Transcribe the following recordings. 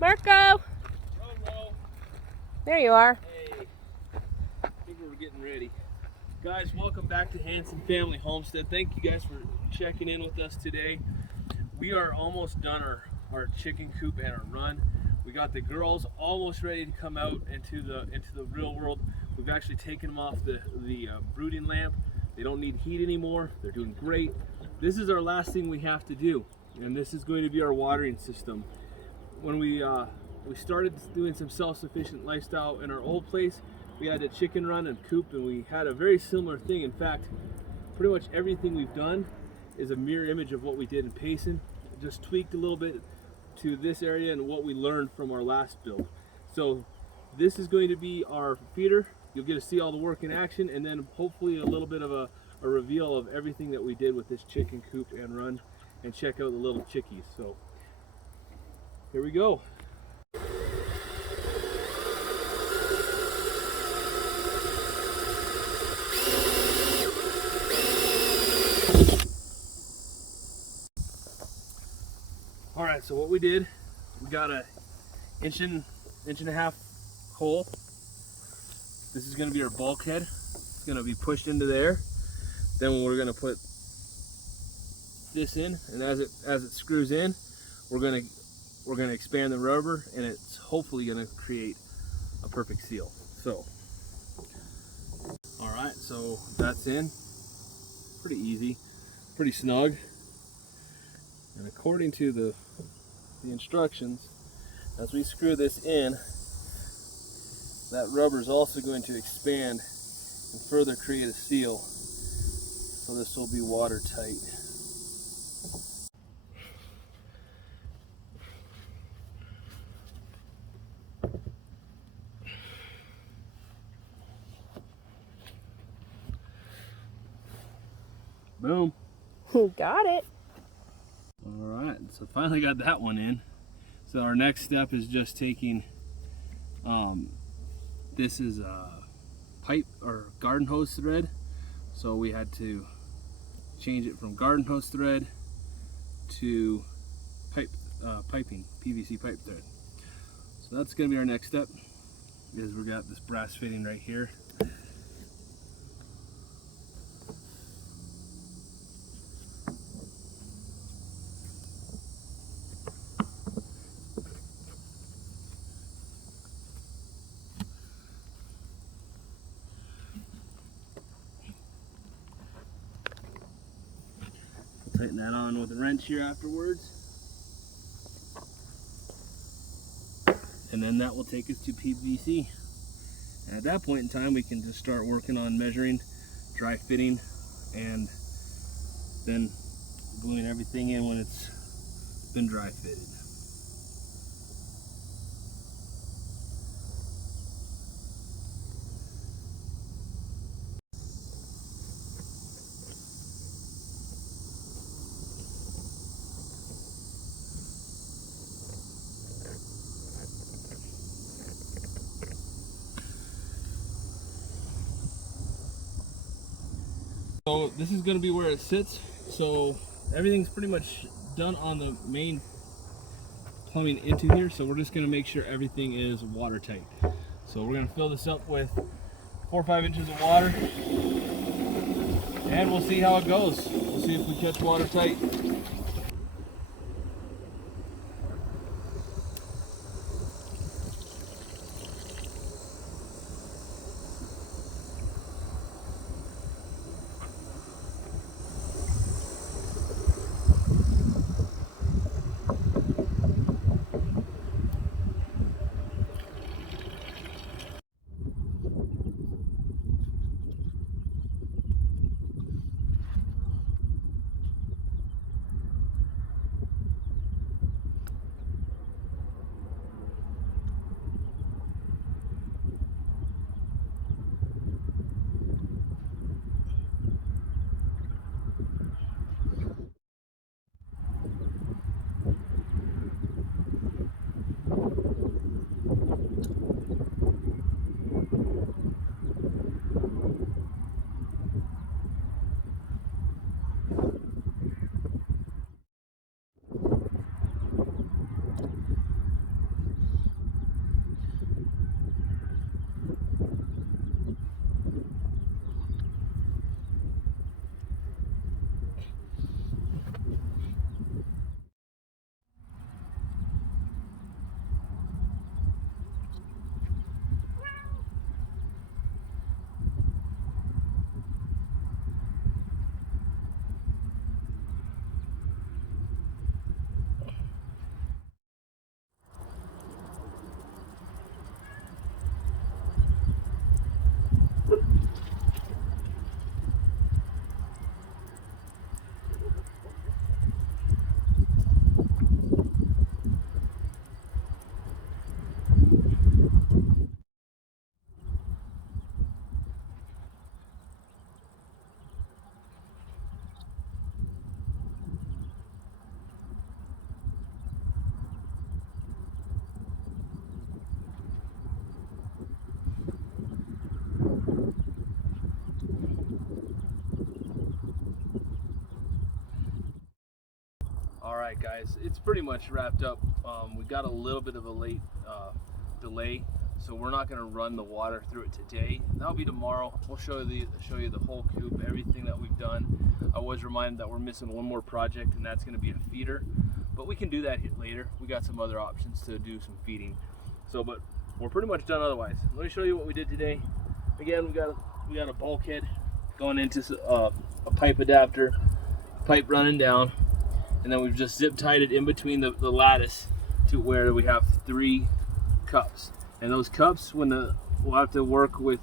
Marco! Hello. There you are. Hey. I think we're getting ready. Guys, welcome back to Hanson Family Homestead. Thank you guys for checking in with us today. We are almost done our chicken coop and our run. We got the girls almost ready to come out into the real world. We've actually taken them off the brooding lamp. They don't need heat anymore. They're doing great. This is our last thing we have to do, and this is going to be our watering system. When we started doing some self-sufficient lifestyle in our old place, we had a chicken run and coop, and we had a very similar thing. In fact, pretty much everything we've done is a mirror image of what we did in Payson, just tweaked a little bit to this area and what we learned from our last build. So this is going to be our feeder. You'll get to see all the work in action, and then hopefully a little bit of a reveal of everything that we did with this chicken coop and run, and check out the little chickies. So here we go. All right, so what we did, we got a inch and a half hole. This is going to be our bulkhead. It's going to be pushed into there. Then we're going to put this in, and as it screws in, we're going to expand the rubber, and it's hopefully going to create a perfect seal. So, all right, so that's in. Pretty easy, pretty snug. And according to the instructions, as we screw this in, that rubber is also going to expand and further create a seal. So this will be watertight. Boom. Got it. All right, so finally got that one in. So our next step is just taking, this is a pipe or garden hose thread. So we had to change it from garden hose thread to piping, PVC pipe thread. So that's gonna be our next step, is we got this brass fitting right here. Tighten that on with a wrench here afterwards. And then that will take us to PVC. And at that point in time, we can just start working on measuring, dry fitting, and then gluing everything in when it's been dry fitted. So this is going to be where it sits. So everything's pretty much done on the main plumbing into here. So we're just going to make sure everything is watertight. So we're going to fill this up with 4 or 5 inches of water, and we'll see how it goes. We'll see if we catch watertight. All right, guys, it's pretty much wrapped up. We got a little bit of a late delay, so we're not going to run the water through it today. That'll be tomorrow. We'll show you the whole coop, everything that we've done. I was reminded that we're missing one more project, and that's going to be a feeder, but we can do that later. We got some other options to do some feeding. So, but we're pretty much done otherwise. Let me show you what we did today. Again, we got a bulkhead going into a pipe adapter, pipe running down, and then we've just zip tied it in between the lattice to where we have 3 cups. And those cups, we'll have to work with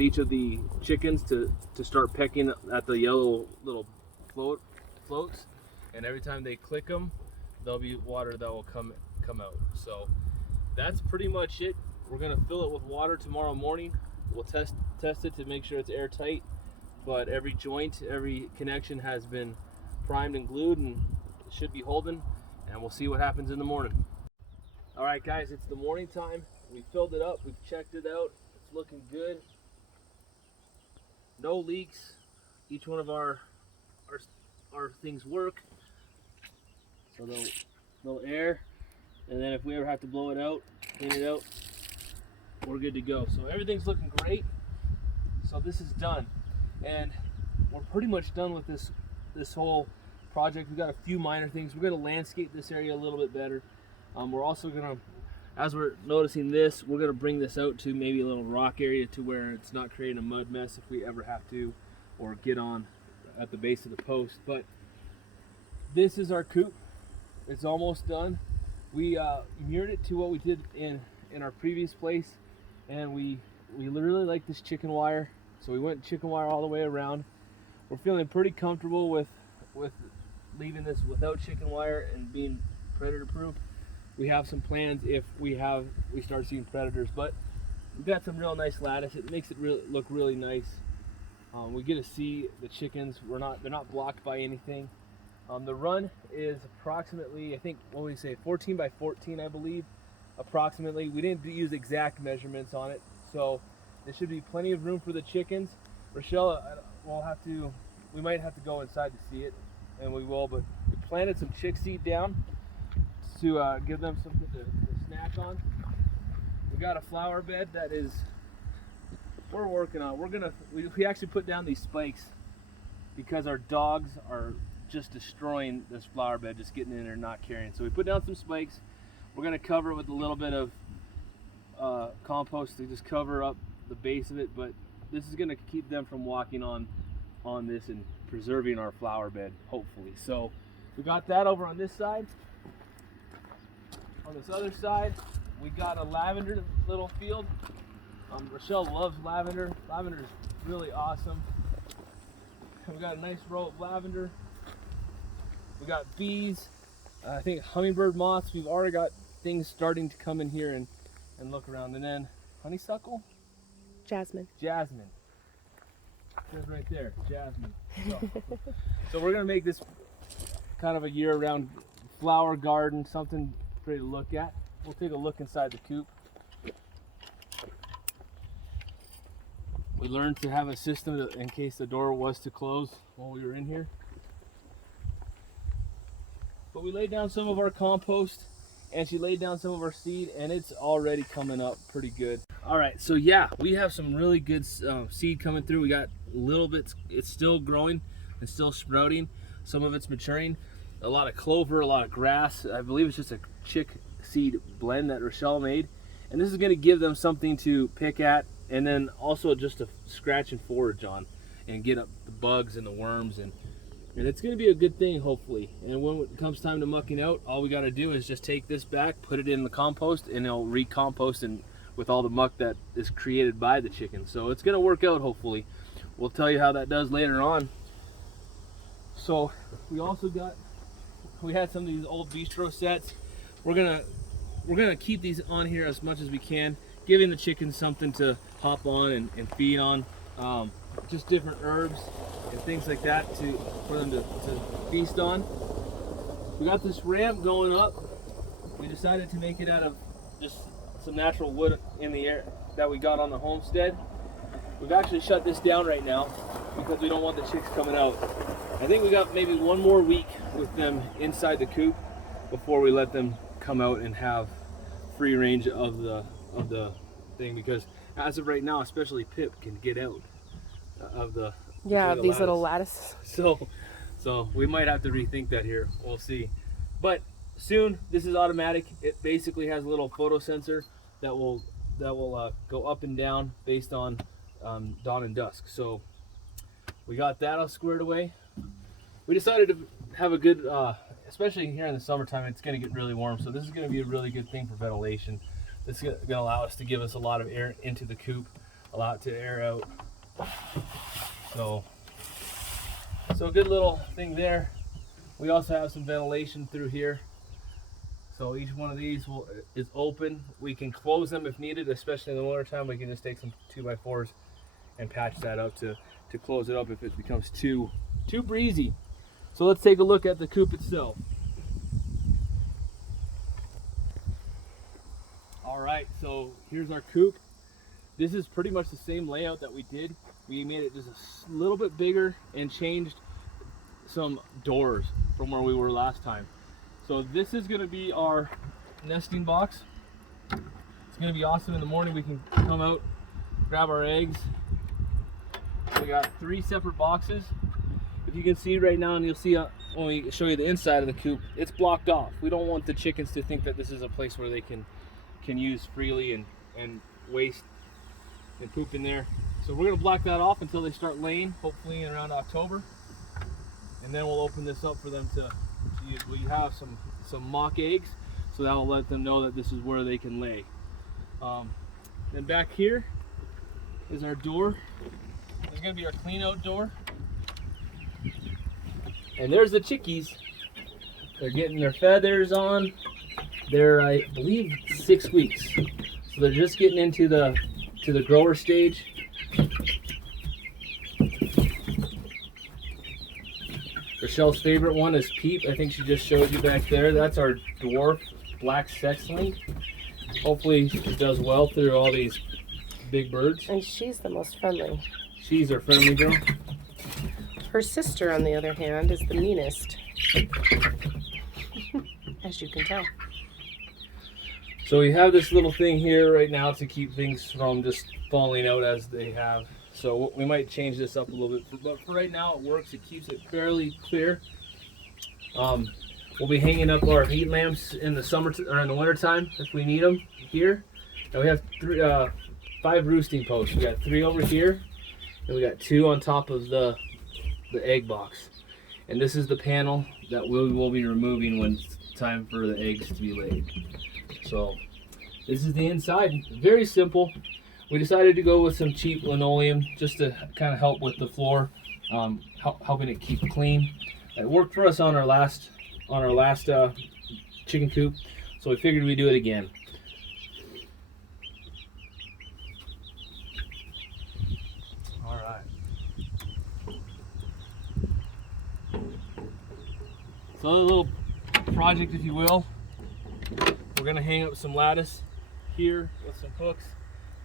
each of the chickens to start pecking at the yellow little floats. And every time they click them, there'll be water that will come out. So that's pretty much it. We're gonna fill it with water tomorrow morning. We'll test it to make sure it's airtight. But every joint, every connection has been primed and glued, and it should be holding. And we'll see what happens in the morning. All right, guys, it's the morning time. We filled it up. We've checked it out. It's looking good. No leaks. Each one of our things work. So they'll air, and then if we ever have to blow it out, clean it out, we're good to go. So everything's looking great. So this is done, and we're pretty much done with this whole project. We've got a few minor things. We're going to landscape this area a little bit better. We're also going to, as we're noticing this, we're going to bring this out to maybe a little rock area to where it's not creating a mud mess if we ever have to, or get on at the base of the post. But this is our coop. It's almost done. We mirrored it to what we did in our previous place, and we really like this chicken wire, so we went chicken wire all the way around. We're feeling pretty comfortable with leaving this without chicken wire and being predator proof. We have some plans if we start seeing predators, but we've got some real nice lattice. It makes it look really nice. We get to see the chickens. They're not blocked by anything. The run is approximately, I think, what would we say, 14 by 14, I believe, approximately. We didn't use exact measurements on it, so there should be plenty of room for the chickens. Rochelle, we might have to go inside to see it, and we will, but we planted some chick seed down to give them something to snack on. We got a flower bed that we're working on. We actually put down these spikes because our dogs are just destroying this flower bed, just getting in there, not carrying. So we put down some spikes. We're going to cover it with a little bit of compost to just cover up the base of it, but this is going to keep them from walking on this and preserving our flower bed, hopefully. So we got that over on this side. On this other side, we got a lavender little field. Rochelle loves lavender. Lavender is really awesome. We got a nice row of lavender. We got bees, I think hummingbird moths. We've already got things starting to come in here and look around. And then honeysuckle? Jasmine. Jasmine. There's right there, jasmine. So we're going to make this kind of a year-round flower garden, something pretty to look at. We'll take a look inside the coop. We learned to have a system in case the door was to close while we were in here. But we laid down some of our compost, and she laid down some of our seed, and it's already coming up pretty good. All right, so yeah, we have some really good seed coming through. We got little bits, it's still growing and still sprouting. Some of it's maturing. A lot of clover, a lot of grass. I believe it's just a chick seed blend that Rochelle made. And this is gonna give them something to pick at, and then also just to scratch and forage on and get up the bugs and the worms, and it's going to be a good thing, hopefully. And when it comes time to mucking out, all we got to do is just take this back, put it in the compost, and it'll recompost and with all the muck that is created by the chicken. So it's going to work out, hopefully. We'll tell you how that does later on. So we had some of these old bistro sets. We're gonna keep these on here as much as we can, giving the chickens something to hop on and feed on. Just different herbs and things like that for them to feast on. We got this ramp going up. We decided to make it out of just some natural wood in the air that we got on the homestead. We've actually shut this down right now because we don't want the chicks coming out I think we got maybe one more week with them inside the coop before we let them come out and have free range of the thing, because as of right now, especially Pip can get out of the these little lattices. So we might have to rethink that here. We'll see. But soon, this is automatic. It basically has a little photo sensor that will go up and down based on dawn and dusk. So we got that all squared away. We decided to have a good, especially here in the summertime, it's going to get really warm. So this is going to be a really good thing for ventilation. This is going to allow us to give us a lot of air into the coop, allow it to air out. So a good little thing there. We also have some ventilation through here. So each one of these is open. We can close them if needed, especially in the winter time. We can just take some 2x4s and patch that up to close it up if it becomes too breezy. So let's take a look at the coop itself. All right, so here's our coop. This is pretty much the same layout that we did. We made it just a little bit bigger and changed some doors from where we were last time. So this is gonna be our nesting box. It's gonna be awesome in the morning. We can come out, grab our eggs. We got 3 separate boxes. If you can see right now, and you'll see when we show you the inside of the coop, it's blocked off. We don't want the chickens to think that this is a place where they can use freely and waste and poop in there. So we're gonna block that off until they start laying, hopefully in around October. And then we'll open this up for them to use. We have some mock eggs, so that will let them know that this is where they can lay. Then back here is our door. This is gonna be our clean out door. And there's the chickies. They're getting their feathers on. They're, I believe, 6 weeks. So they're just getting into the grower stage. Rochelle's favorite one is Peep. I think she just showed you back there. That's our dwarf black sex-link. Hopefully it does well through all these big birds. And she's the most friendly. She's our friendly girl. Her sister, on the other hand, is the meanest. As you can tell. So we have this little thing here right now to keep things from just falling out as they have. So we might change this up a little bit, but for right now it works. It keeps it fairly clear. We'll be hanging up our heat lamps in the summer or in the winter time if we need them here. And we have 5 roosting posts. We got 3 over here, and we got 2 on top of the egg box. And this is the panel that we will be removing when it's time for the eggs to be laid. So this is the inside. Very simple. We decided to go with some cheap linoleum just to kind of help with the floor, helping it keep clean. It worked for us on our last chicken coop, so we figured we'd do it again. All right. So a little project, if you will. We're gonna hang up some lattice here with some hooks.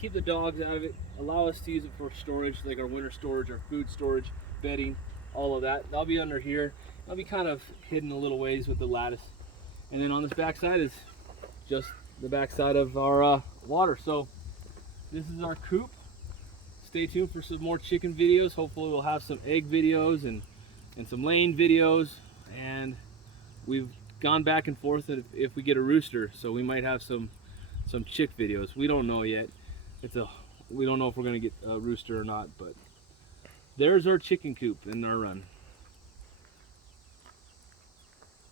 Keep the dogs out of it, allow us to use it for storage, like our winter storage, our food storage, bedding, all of that. That'll be under here. That'll be kind of hidden a little ways with the lattice. And then on this back side is just the back side of our water. So this is our coop. Stay tuned for some more chicken videos. Hopefully we'll have some egg videos and some laying videos. And we've gone back and forth if we get a rooster. So we might have some chick videos. We don't know yet. We don't know if we're gonna get a rooster or not, but there's our chicken coop and our run.